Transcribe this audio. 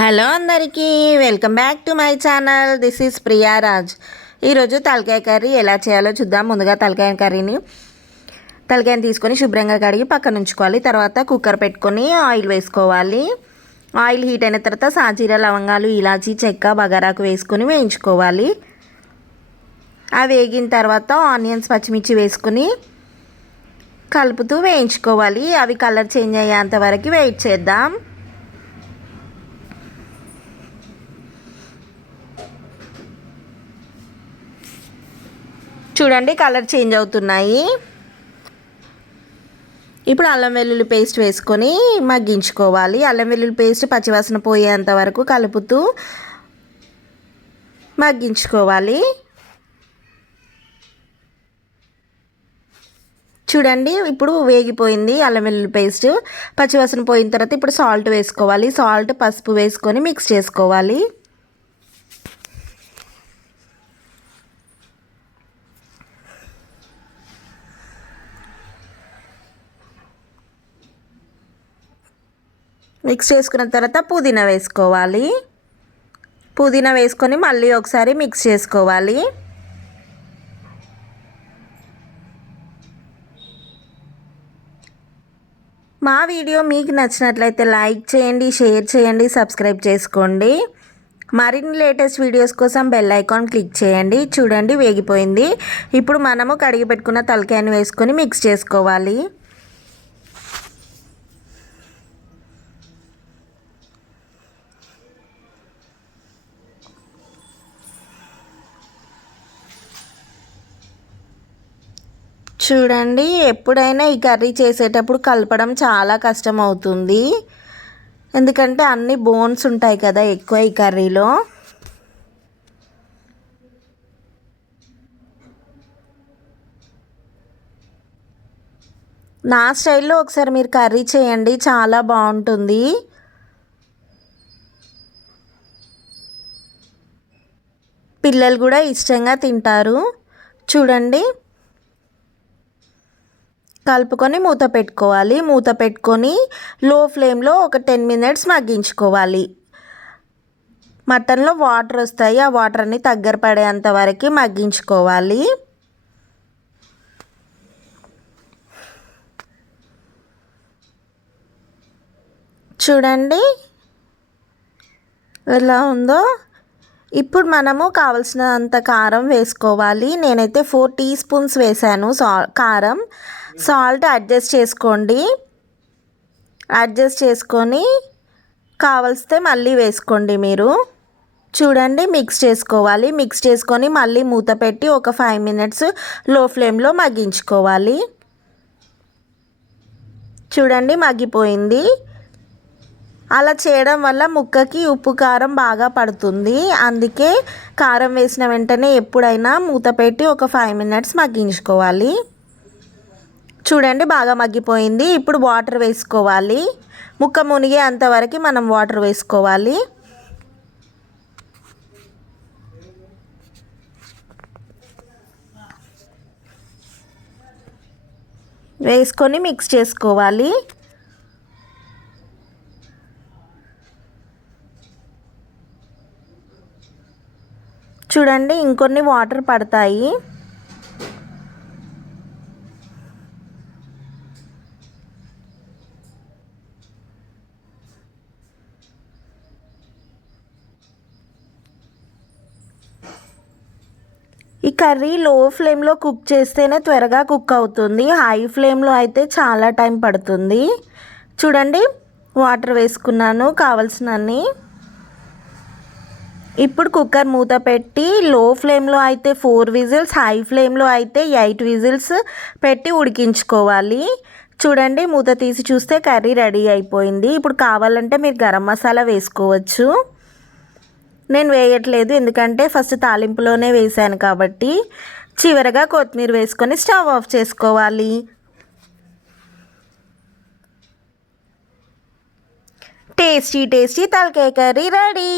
Hello అందరికీ welcome back to my channel. This is Priyaraj ఈరోజు తలకాయ కర్రీ ఎలా చేయాలో చూద్దాం. ముందుగా తలకాయ కర్రీని తలకాయని తీసుకొని శుభ్రంగా కడిగి పక్కన ఉంచుకోవాలి. తర్వాత కుక్కర్ పెట్టుకొని ఆయిల్ వేసుకోవాలి. ఆయిల్ హీట్ అయిన తర్వాత సాజీర లవంగాలు ఇలాచీ చెక్క బగారాకు వేసుకొని వేయించుకోవాలి. అవి వేగిన తర్వాత ఆనియన్స్ పచ్చిమిర్చి వేసుకొని కలుపుతూ వేయించుకోవాలి. అవి కలర్ చేంజ్ అయ్యేంత వరకు వెయిట్ చేద్దాం. చూడండి కలర్ చేంజ్ అవుతున్నాయి. ఇప్పుడు అల్లం వెల్లుల్లి పేస్ట్ వేసుకొని మగ్గించుకోవాలి. అల్లం వెల్లుల్లి పేస్ట్ పచ్చివాసన పోయేంత వరకు కలుపుతూ మగ్గించుకోవాలి. చూడండి ఇప్పుడు వేగిపోయింది అల్లం వెల్లుల్లి పేస్ట్. పచ్చివాసన పోయిన తర్వాత ఇప్పుడు సాల్ట్ వేసుకోవాలి. సాల్ట్ పసుపు వేసుకొని మిక్స్ చేసుకోవాలి. మిక్స్ చేసుకున్న తర్వాత పుదీనా వేసుకోవాలి. పుదీనా వేసుకొని మళ్ళీ ఒకసారి మిక్స్ చేసుకోవాలి. మా వీడియో మీకు నచ్చినట్లయితే లైక్ చేయండి షేర్ చేయండి సబ్స్క్రైబ్ చేసుకోండి. మరిన్ని లేటెస్ట్ వీడియోస్ కోసం బెల్ ఐకాన్ క్లిక్ చేయండి. చూడండి వేగిపోయింది. ఇప్పుడు మనము కడిగి పెట్టుకున్న తలకాయని వేసుకొని మిక్స్ చేసుకోవాలి. చూడండి ఎప్పుడైనా ఈ కర్రీ చేసేటప్పుడు కలపడం చాలా కష్టం అవుతుంది ఎందుకంటే అన్ని బోన్స్ ఉంటాయి కదా ఎక్కువ ఈ కర్రీలో. నా స్టైల్లో ఒకసారి మీరు కర్రీ చేయండి చాలా బాగుంటుంది. పిల్లలు కూడా ఇష్టంగా తింటారు. చూడండి కలుపుకొని మూత పెట్టుకోవాలి. మూత పెట్టుకొని లో ఫ్లేమ్లో ఒక టెన్ మినిట్స్ మగ్గించుకోవాలి. మటన్లో వాటర్ వస్తాయి. ఆ వాటర్ అన్ని దగ్గర పడేంత వరకు మగ్గించుకోవాలి. చూడండి. ఎలా ఉందో. ఇప్పుడు మనము కావలసినంత కారం వేసుకోవాలి. నేనైతే ఫోర్ టీ స్పూన్స్ వేసాను సా కారం. సాల్ట్ అడ్జస్ట్ చేసుకోండి. అడ్జస్ట్ చేసుకొని కావలిస్తే మళ్ళీ వేసుకోండి మీరు. చూడండి మిక్స్ చేసుకోవాలి. మిక్స్ చేసుకొని మళ్ళీ మూత పెట్టి ఒక ఫైవ్ మినిట్స్లో ఫ్లేమ్లో మగ్గించుకోవాలి. చూడండి మగ్గిపోయింది. అలా చేయడం వల్ల ముక్కకి ఉప్పు కారం బాగా పడుతుంది. అందుకే కారం వేసిన వెంటనే ఎప్పుడైనా మూత పెట్టి ఒక ఫైవ్ మినిట్స్ మగ్గించుకోవాలి. చూడండి బాగా మగ్గిపోయింది. ఇప్పుడు వాటర్ వేసుకోవాలి. ముక్క మునిగే అంతవరకు మనం వాటర్ వేసుకోవాలి. వేసుకొని మిక్స్ చేసుకోవాలి. చూడండి ఇంకొన్ని వాటర్ పడతాయి. ఈ కర్రీ లో ఫ్లేమ్లో కుక్ చేస్తేనే త్వరగా కుక్ అవుతుంది. హై ఫ్లేమ్లో అయితే చాలా టైం పడుతుంది. చూడండి వాటర్ వేసుకున్నాను కావలసినన్ని. ఇప్పుడు కుక్కర్ మూత పెట్టి లో ఫ్లేమ్లో అయితే ఫోర్ విజిల్స్ హై ఫ్లేమ్లో అయితే ఎయిట్ విజిల్స్ పెట్టి ఉడికించుకోవాలి. చూడండి మూత తీసి చూస్తే కర్రీ రెడీ అయిపోయింది. ఇప్పుడు కావాలంటే మీరు గరం మసాలా వేసుకోవచ్చు. నేను వేయట్లేదు. ఎందుకంటే ఫస్ట్ తాలింపులోనే వేసాను కాబట్టి చివరగా కొత్తిమీర వేసుకొని స్టవ్ ఆఫ్ చేసుకోవాలి. టేస్టీ టేస్టీ తలకాయ కర్రీ రెడీ.